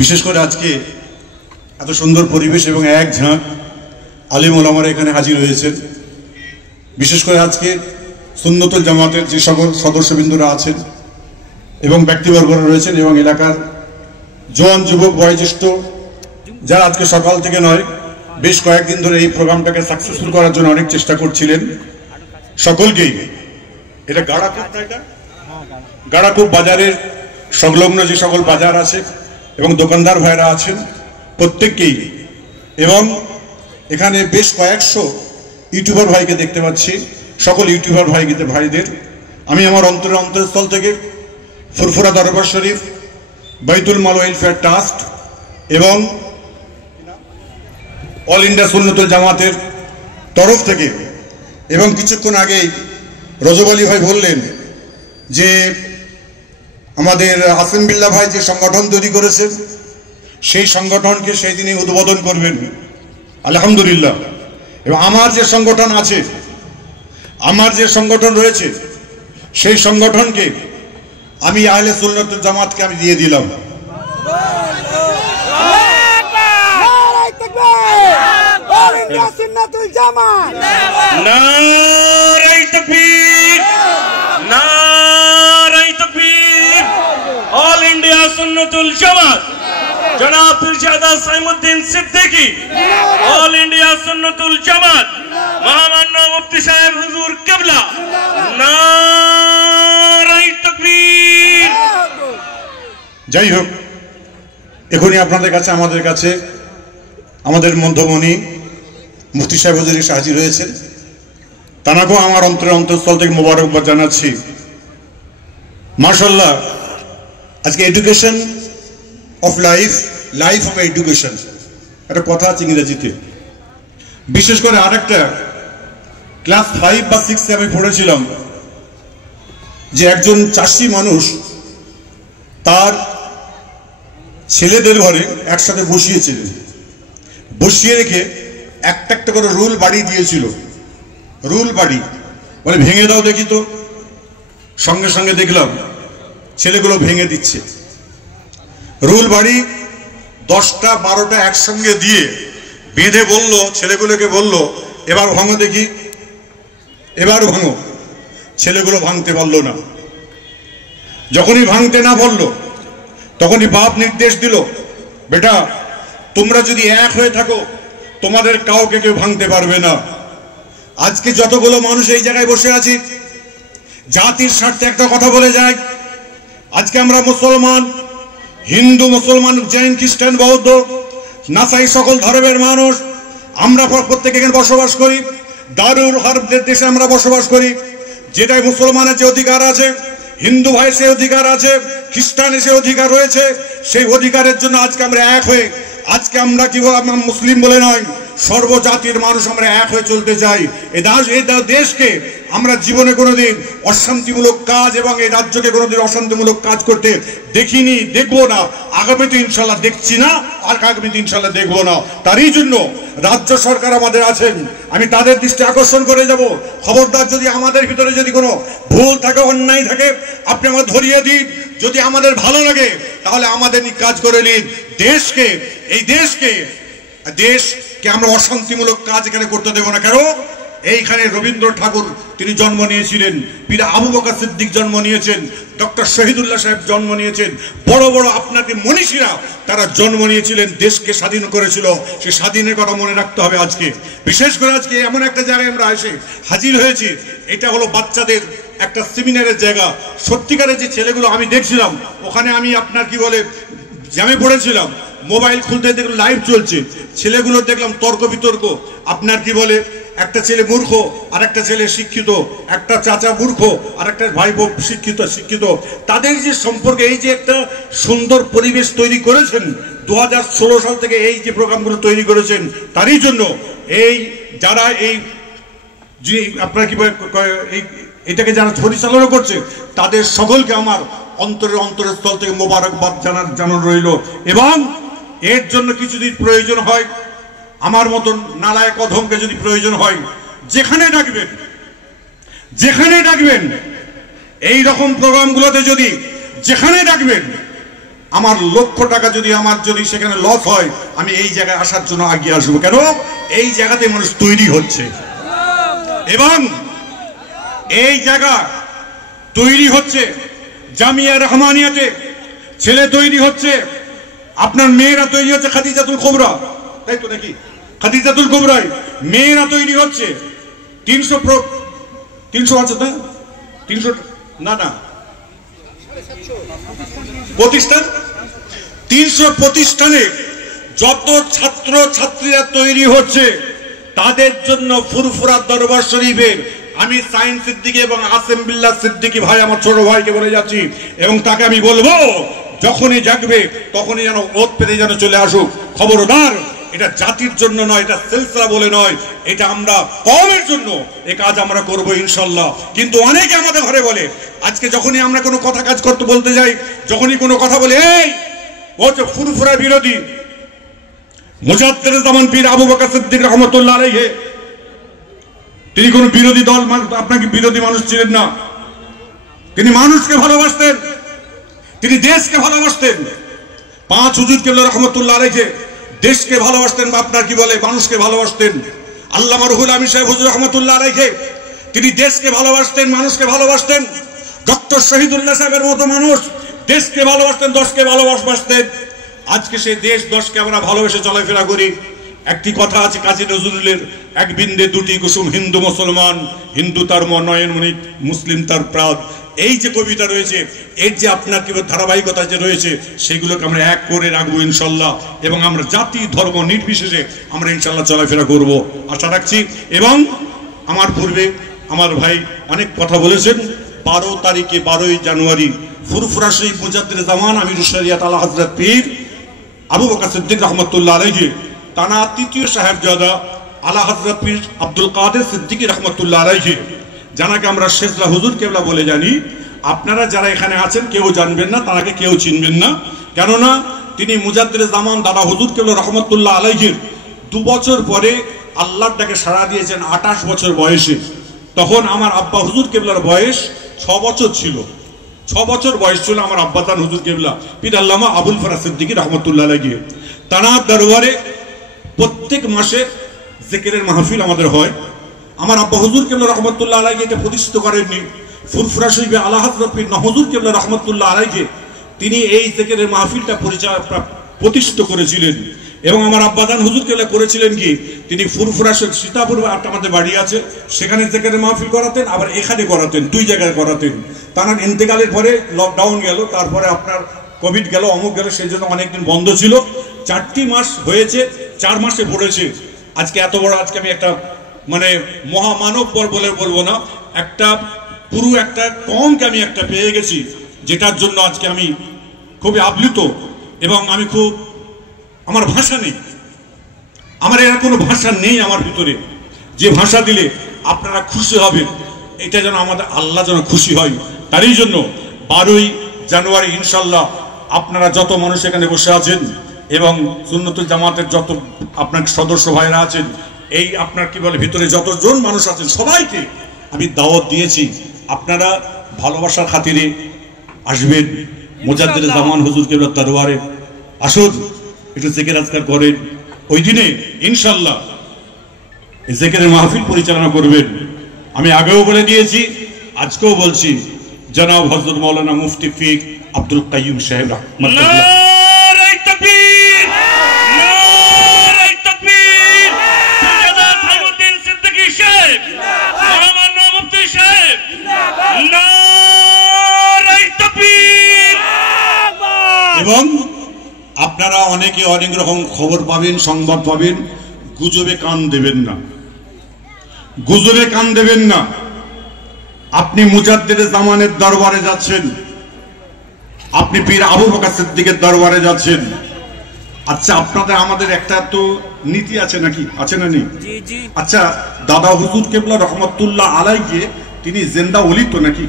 বিশেষ করে আজকে এত সুন্দর পরিবেশ এবং এক ঝাঁক আলেম ওলামারা এখানে হাজির হয়েছেন। বিশেষ করে আজকে সুন্নতুল জামাতের যে সকল সদস্যবৃন্দরা আছেন এবং ব্যক্তিবর্গরা রয়েছেন এবং এলাকার জওয়ান যুবক বয়োজ্যেষ্ঠ যারা আজকে সকাল থেকে নয় বেশ কয়েকদিন ধরে এই প্রোগ্রামটাকে সাকসেসফুল করার জন্য অনেক চেষ্টা করছিলেন, সকলকেই এটা গাড়াকুপ বাজারের সংলগ্ন যে সকল বাজার আছে এবং দোকানদার ভাইরা আছেন প্রত্যেককেই, এবং এখানে বেশ কয়েকশো ইউটিউবার ভাইকে দেখতে পাচ্ছি, সকল ইউটিউবার ভাইদের আমি আমার অন্তরস্থল থেকে ফুরফুরা দরবার শরীফ, বাইতুল মাল ওয়েলফেয়ার ট্রাস্ট এবং অল ইন্ডিয়া সুন্নতুল জামাতের তরফ থেকে, এবং কিছুক্ষণ আগেই রজব আলী ভাই বললেন যে আমাদের আসিম বিল্লাহ ভাই যে সংগঠন তৈরি করেছেন সেই সংগঠনকে সেই দিনই উদ্বোধন করবেন আলহামদুলিল্লাহ। এবং আমার যে সংগঠন আছে, আমার যে সংগঠন রয়েছে সেই সংগঠনকে আমি আহলে সুন্নাতুল জামাতকে আমি দিয়ে দিলাম। নারায়ে তাকবীর, নারায়ে তাকবীর। অল ইন্ডিয়া সুন্নাতুল জামাত জনাব পীরজাদা সাইমুদ্দিন সিদ্দিকী, অল ইন্ডিয়া সুন্নাতুল জামাত মহামান্য মুফতি সাহেব হুজুর কিবলা, নারায়ে তাকবীর। যাই হোক, এখনই আপনাদের কাছে আমাদের মধ্যমণি মুফতি সাহেব হুজুর এসে হাজির হয়েছেন, তানাকেও আমার অন্তঃস্থল থেকে মোবারকবাদ জানাচ্ছি। মাশাআল্লাহ, আজকে education of life of education একটা কথা আছে ইংরেজিতে। বিশেষ করে আরেকটা ক্লাস 5 বা 6 আমি পড়েছিলাম যে একজন চাষি মানুষ তার ছেলেদের ঘরে একসাথে বসিয়েছিলেন, বসিয়ে রেখে একটা একটা করে রুল বাড়ি দিয়েছিল। রুল বাড়ি বলে ভেঙে দাও দেখি তো, সঙ্গে সঙ্গে দেখলাম ছেলেগুলো ভেঙে দিচ্ছে। রুল বাড়ি 10টা 12টা একসঙ্গে দিয়ে বেঁধে বলল, ছেলেগুলোকে বলল এবার ভাঙো দেখি, এবার ভাঙো। ছেলেগুলো ভাঙতে পারলো না। যখনই ভাঙতে না পারলো তখনই বাপ নির্দেশ দিল, বেটা তোমরা যদি এক হয়ে থাকো তোমাদের কাউকে কেউ ভাঙতে পারবে না। আজকে যতগুলো মানুষ এই জায়গায় বসে আছি জাতির স্বার্থে একটা কথা বলে যায়, আজকে আমরা মুসলমান, হিন্দু, মুসলমান, জৈন, খ্রিস্টান, বৌদ্ধ, নাসাই সকল ধর্মের মানুষ, আমরা প্রত্যেকে এখানে বসবাস করি। দারুল হারবের দেশে আমরা বসবাস করি, যেটাই মুসলমানের যে অধিকার আছে, হিন্দু ভাই সে অধিকার আছে, খ্রিস্টানের সে অধিকার রয়েছে। সেই অধিকারের জন্য আজকে আমরা এক হয়ে, আজকে আমরা কি আমরা মুসলিম বলে নয়, সর্বজাতির মানুষ আমরা এক হয়ে চলতে চাই। এই দেশকে আমরা জীবনে কোনোদিন অশান্তিমূলক কাজ এবং এই রাজ্যকে কোনোদিন অশান্তিমূলক কাজ করতে দেখিনি, দেখবো না, আগামীতে ইনশাল্লাহ দেখছি না, আর আগামীতে ইনশাল্লাহ দেখবো না। তারই জন্য রাজ্য সরকার আমাদের আছেন, আমি তাদের দৃষ্টি আকর্ষণ করে যাব। খবরদার যদি আমাদের ভিতরে যদি কোনো ভুল থাকে, অন্যায় থাকে, আপনি আমাদের ধরিয়ে দিন। যদি আমাদের ভালো লাগে তাহলে আমাদের কাজ করে নিন। দেশকে, এই দেশকে আমরা অশান্তিমূলক কাজ এখানে করতে দেব না। কেন? এইখানে রবীন্দ্র ঠাকুর তিনি জন্ম নিয়েছিলেন, পীর আবু বকর সিদ্দিক জন্ম নিয়েছেন, ডক্টর শহীদুল্লাহ সাহেব জন্ম নিয়েছেন, বড় বড় আপনাকে মনীষীরা তারা জন্ম নিয়েছিলেন, দেশকে স্বাধীন করেছিল। সেই স্বাধীনের কথা মনে রাখতে হবে। আজকে বিশেষ করে আজকে এমন একটা জায়গায় আমরা এসে হাজির হয়েছি, এটা হলো বাচ্চাদের একটা সেমিনারের জায়গা। সত্যিকারের যে ছেলেগুলো আমি দেখছিলাম ওখানে, আমি আপনার কি বলে জ্যামে পড়েছিলাম, মোবাইল খুলতে দেখলাম লাইভ চলছে, ছেলেগুলো দেখলাম তর্ক বিতর্ক, আপনার কি বলে একটা ছেলে মূর্খ আর একটা ছেলে শিক্ষিত, একটা চাচা মূর্খ আর একটা ভাই বোন শিক্ষিত। তাদের যে সম্পর্কে এই যে একটা সুন্দর পরিবেশ তৈরি করেছেন 2016 সাল থেকে, এই যে প্রোগ্রামগুলো তৈরি করেছেন, তারই জন্য এই যারা এই যে আপনার কি এটাকে যারা পরিচালনা করছে তাদের সকলকে আমার অন্তরের স্থল থেকে মোবারকবাদ জানানো রইল। এবং এর জন্য কিছু যদি প্রয়োজন হয়, আমার মতন নালায়েক অধমকে যদি প্রয়োজন হয়, যেখানে ডাকবেন এই রকম প্রোগ্রামগুলোতে যদি যেখানে ডাকবেন আমার লক্ষ টাকা যদি সেখানে লস হয়, আমি এই জায়গায় আসার জন্য এগিয়ে আসবো। কেন? এই জায়গাতে মানুষ তৈরি হচ্ছে, এবং এই জায়গা তৈরি হচ্ছে জামিয়া রহমানিয়াতে, ছেলে তৈরি হচ্ছে, আপনার মেয়েরা তৈরি হচ্ছে খাদিজাতুল কুবরা, তাই তো নাকি? খাদিজাতুল কুবরায় মেয়েরা তৈরি হচ্ছে। 300 আছে না? 300 না প্রতিষ্ঠান, 300 প্রতিষ্ঠানে যত ছাত্র ছাত্রীরা তৈরি হচ্ছে, তাদের জন্য ফুরফুরা দরবার শরীফের আমি সাইন সিদ্দিকী এবং আসেম বিল্লাহ সিদ্দিকী ভাই, আমার ছোট ভাইকে বলে যাচ্ছি, এবং তাকে আমি বলবো যখনই জাগবে তখনই যেন ওত পেতে যেন চলে আসুক। খবরদার, এটা জাতির জন্য নয়, এটা সিলসিলা বলে নয়, এটা আমরা কওমের জন্য এই কাজ আমরা করব ইনশাআল্লাহ। কিন্তু অনেকে আমাদের ঘরে বলে, আজকে যখনই আমরা কোনো কথা কাজ করতে বলতে যাই, যখনই কোনো কথা বলে, এই বলছে ফুরফুরা বিরোধী। মুজাদ্দিদুল জামান পীর আবু বকর সিদ্দিক রহমাতুল্লাহ আলাইহি, তিনি কোন বিরোধী দল, আপনাকে বিরোধী মানুষ ছিলেন না। তিনি মানুষকে ভালোবাসতেন, তিনি দেশকে ভালোবাসতেন। 5 হুজুর কেবলা রহমাতুল্লাহ আলাইহি দেশকে ভালোবাসতেন, বা আপনার কি বলে মানুষকে ভালোবাসতেন। আল্লামা রুহুল আমিন সাহেব হুজুর রহমাতুল্লাহ আলাইহি তিনি দেশকে ভালোবাসতেন, মানুষকে ভালোবাসতেন। ডক্টর শহীদুল্লাহ সাহেবের মতো মানুষ দেশকে ভালোবাসতেন, দশকে ভালোবাসতেন। আজকে সেই দেশ দশকে আমরা ভালোবেসে চলাফেরা করি। একটি কথা আছে কাজী নজরুলের, এক বিন্দে দুটি কুসুম, হিন্দু মুসলমান, হিন্দু তার নয়নমণি, মুসলিম তার প্রাণ। এই যে কবিতা রয়েছে, এর যে আপনার কি ধারাবাহিকতা যে রয়েছে, সেগুলোকে আমরা এক করে রাখবো ইনশাল্লাহ, এবং আমরা জাতি ধর্ম নির্বিশেষে আমরা ইনশাল্লাহ চলাফেরা করব আশা রাখছি। এবং আমার পূর্বে আমার ভাই অনেক কথা বলেছেন। 12 তারিখে 12ই জানুয়ারি ফুরফুরা শরীফ মুজাদ্দিদুল জামান আমিরুশ শরিয়াত আলা হযরত পীর আবু বকর সিদ্দিক রহমাতুল্লাহ আলাইহি, তানা 3য় সাহেবজাদা আলা হযরত পীর আব্দুল কাদের সিদ্দিকী রহমাতুল্লাহ আলাইহি, যাকে আমরা শেজরা হুজুর কেবলা বলে জানি। আপনারা যারা এখানে আছেন কেউ জানবেন না, তাকে কেউ চিনবেন না, কেননা তিনি মুজাদ্দিদুল জামান দাদা হুজুর কেবলা রহমাতুল্লাহ আলাইহির 2 বছর পরে আল্লাহর ডাকে সাড়া দিয়েছেন 28 বছর বয়সে। তখন আমার আব্বা হুজুর কেবলার বয়স 6 বছর ছিল। 6 বছর বয়স ছিল আমার আব্বাজান হুজুর কেবলা পীর আল্লামা আবুল ফরাজ সিদ্দিকী রহমাতুল্লাহ আলাইহি। তানার দরবারে প্রত্যেক মাসে জিকিরের মাহফিল আমাদের হয়। আমার আব্বা হুজুর কেবলা রহমাতুল্লাহ আলাইহি এটা প্রতিষ্ঠিত করেননি, ফুরফুরা শরীফে আলা হযরত পীর হুজুর কেবলা রহমাতুল্লাহ আলাইহি তিনি এই জিকিরের মাহফিলটা প্রতিষ্ঠিত করেছিলেন। এবং আমার আব্বাজান হুজুর কেবলা করেছিলেন কি, তিনি ফুরফুরা সীতাপুর আমাদের বাড়ি আছে, সেখানে জিকিরের মাহফিল করাতেন, আবার এখানে করাতেন, 2 জায়গায় করাতেন। তার ইন্তেকালের পরে লকডাউন গেল, তারপরে আপনার কোভিড গেল, অমুক গেল, সেই জন্য অনেকদিন বন্ধ ছিল। 4টি মাস হয়েছে, 4 মাসে পড়েছে। আজকে এত বড়, আজকে আমি একটা মানে মহামানব বলে বলবো না, একটা পুরো একটা কমকে আমি একটা পেয়ে গেছি, যেটার জন্য আজকে আমি খুবই আপ্লুত, এবং আমি খুব, আমার ভাষা নেই, আমার এর কোনো ভাষা নেই আমার ভিতরে, যে ভাষা দিলে আপনারা খুশি হবেন, এটা যেন আমাদের আল্লাহ যেন খুশি হয়। তারই জন্য 12ই জানুয়ারি ইনশাল্লাহ আপনারা যত মানুষ এখানে বসে আছেন, এবং সুন্নতুল জামাতের যত আপনার সদস্য ভাইরা আছেন, এই আপনার কি বলে ভিতরে যতজন মানুষ আছেন, সবাইকে আমি দাওয়াত দিয়েছি। আপনারা ভালোবাসার খাতিরে আসবেন মুজাদ্দিদুল জামান হুজুর কেবলার দরবারে, আসুন একটু জিকির আজকার করেন। ওই দিনে ইনশাল্লাহ এই জিকিরের মাহফিল পরিচালনা করবেন। আমি আগেও বলে দিয়েছি, আজকেও বলছি, জনাব হযরত মাওলানা মুফতি ফিক আব্দুল কাইয়ুম সাহেব রাহমাতুল্লাহ। এবং আপনারা অনেকে অনেক রকম খবর পাবেন, সংবাদ পাবেন, গুজবে কান দেবেন না, গুজবে কান দেবেন না। আপনি মুজাদ্দিদুল জামানের দরবারে যাচ্ছেন, আপনি পীর আবু বকর সিদ্দিকের দরবারে যাচ্ছেন। আচ্ছা, আপনাদের আমাদের একটা তো নীতি আছে নাকি, আছে না নেই? আচ্ছা, দাদা হুজুর কেবলা রহমাতুল্লাহ আলাইহি তিনি জিন্দা ওলি তো নাকি?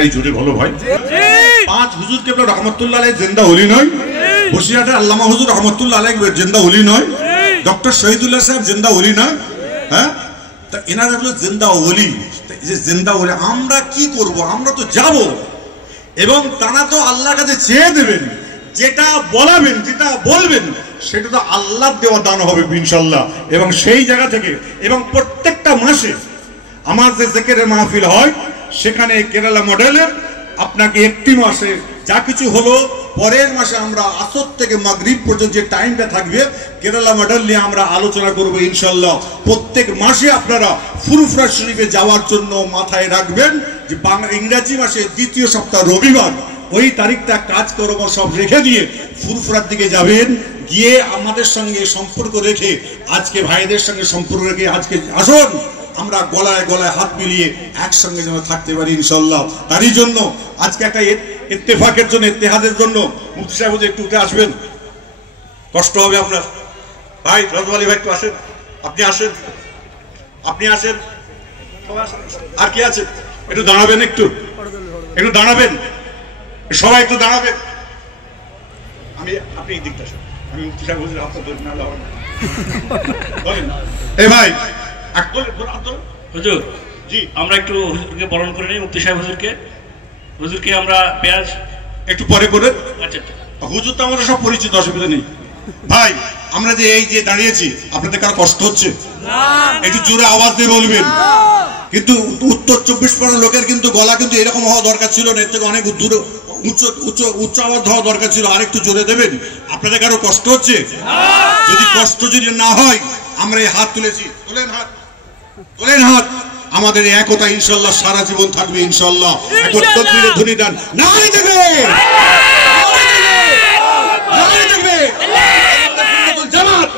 এই জোরে বলো ভাই। 5 হুজুর কেবলা রহমাতুল্লাহ আলাইহি জিন্দা ওলি নয়? বসিরহাটের আল্লামা হুজুর রহমাতুল্লাহ আলাইহি জিন্দা ওলি নয়? ডক্টর শহীদুল্লাহ সাহেব জিন্দা ওলি নয়? হ্যাঁ, তা এনারা হলো জিন্দা ওলি। যে জিন্দা ওলি আমরা কি করব? আমরা তো যাব, এবং তারা তো আল্লাহর কাছে চেয়ে দেবেন, যেটা বলাবেন, যেটা বলবেন, সেটা তো আল্লাহর দেওয়া দান হবে ইনশাল্লাহ। এবং সেই জায়গা থেকে এবং প্রত্যেকটা মাসে আমার যে জিকিরের মাহফিল হয়, সেখানে কেরালা মডেলের আপনাকে একটি মাসে যা কিছু হলো, পরের মাসে আমরা আসর থেকে মাগরিব পর্যন্ত যে টাইমটা থাকবে, কেরালা মডেল নিয়ে আমরা আলোচনা করব ইনশাল্লাহ। প্রত্যেক মাসে আপনারা ফুরফুরা শরীফে যাওয়ার জন্য মাথায় রাখবেন যে ইংরাজি মাসে দ্বিতীয় সপ্তাহ রবিবার, ওই তারিখটা কাজকর্ম সব রেখে দিয়ে ফুরফুরার দিকে যাবেন। গিয়ে আমাদের সঙ্গে সম্পর্ক রেখে, আজকে ভাইদের সঙ্গে সম্পর্ক রেখে আজকে আসুন আমরা গলায় গলায় হাত মিলিয়ে একসঙ্গে যেন থাকতে পারি ইনশাল্লাহ। তারই জন্য আজকে একটা ইত্তেফাকের জন্য, ইত্তেহাদের জন্য মুফতি সাহেব একটু উঠে আসবেন, কষ্ট হবে আপনার। ভাই রজব আলী ভাই একটু আসেন, আপনি আসেন, আপনি আসেন, আর কি আছে একটু দাঁড়াবেন, একটু একটু দাঁড়াবেন, সবাই একটু দাঁড়াবেন। আপনি এই দিকটা আসেন, আমি মুফতি সাহেব হুজুর হাত ধরে না লাগাবো না। এই ভাই হুজুর, জি আমরা একটু হুজুরকে বরণ করে নিই, মুফতি সাহেব হুজুরকে আমরা পেঁয়াজ একটু পরে করে। আচ্ছা, হুজুর তো আমাদের সব পরিচিত, অসুবিধা নেই। ভাই আমরা যে এই যে দাঁড়িয়েছি, আপনাদের কারো কষ্ট হচ্ছে? একটু জোরে আওয়াজ দিয়ে বলবেন। কিন্তু উত্তর 24 পরগনার লোকের কিন্তু গলা কিন্তু এরকম হওয়া দরকার ছিল না, এর থেকে অনেক দূর উচ্চ আওয়াজ হওয়া দরকার ছিল। আর একটু জোরে দেবেন। আপনাদের কারো কষ্ট হচ্ছে? যদি কষ্ট যদি না হয়, আমরা এই হাত তুলেছি, তোলেন হাত, তোলেন হাত। আমাদের একতা ইনশাল্লাহ সারা জীবন থাকবে ইনশাল্লাহ। এখন তকবীরের ধ্বনি দেন, নারে দেখবে, নারে দেখবে, সুন্নাতুল জামাত,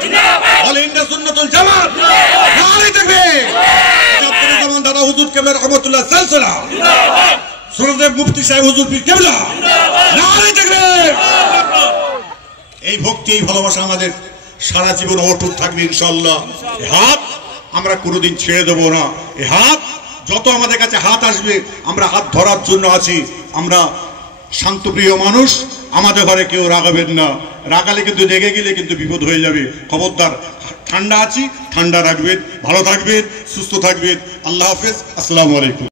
অল ইন্ডিয়া সুন্নাতুল জামাত, নারে দেখবে। আব্দুল জামান দাদা হুজুর কেবলা রহমাতুল্লাহ সালসালা, সুরদেব মুফতি সাহেব হুজুর পীর কেবলা, নারে দেখবে। এই ভক্তি, এই ভালোবাসা আমাদের সারা জীবন অটুট থাকবে ইনশাল্লাহ। হাত আমরা কোনোদিন ছেড়ে দেবো না। এই হাত যত আমাদের কাছে হাত আসবে, আমরা হাত ধরার জন্য আছি। আমরা শান্তপ্রিয় মানুষ, আমাদের ঘরে কেউ রাগাবেন না। রাগালে কিন্তু রেগে গেলে কিন্তু বিপদ হয়ে যাবে। খবরদার, ঠান্ডা আছি, ঠান্ডা রাখবেন, ভালো থাকবেন, সুস্থ থাকবেন। আল্লাহ হাফেজ, আসসালামু আলাইকুম।